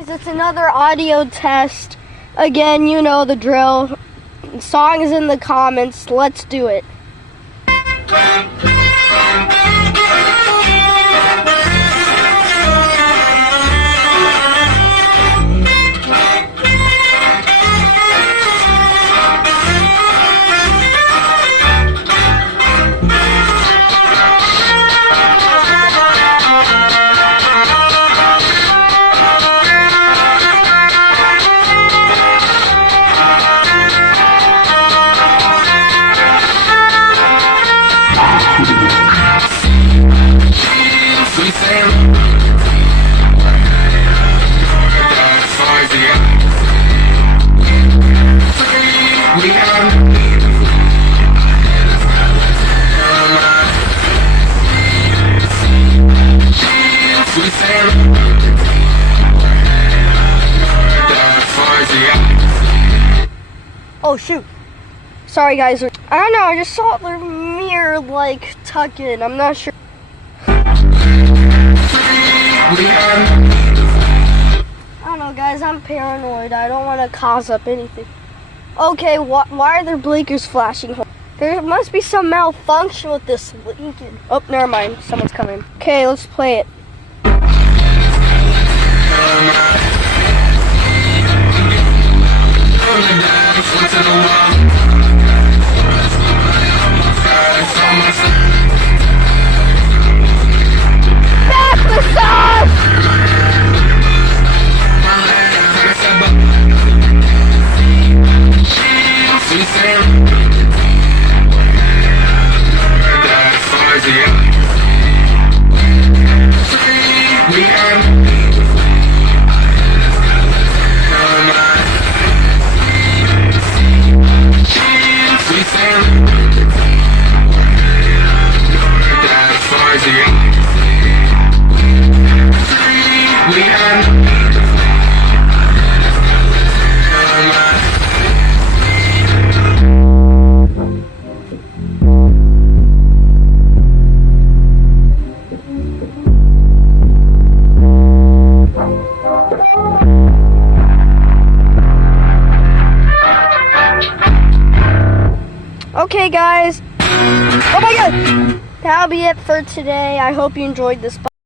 It's another audio test. Again, you know the drill. Song is in the comments. Let's do it. Oh shoot. Sorry guys. I don't know, I just saw the mirror like tuck in. I'm not sure. I don't know guys, I'm paranoid. I don't want to cause up anything. Okay, why are there blinkers flashing? There must be some malfunction with this Lincoln. Oh, never mind. Someone's coming. Okay, let's play it. Back massage! Okay guys, oh my god, that'll be it for today. I hope you enjoyed this.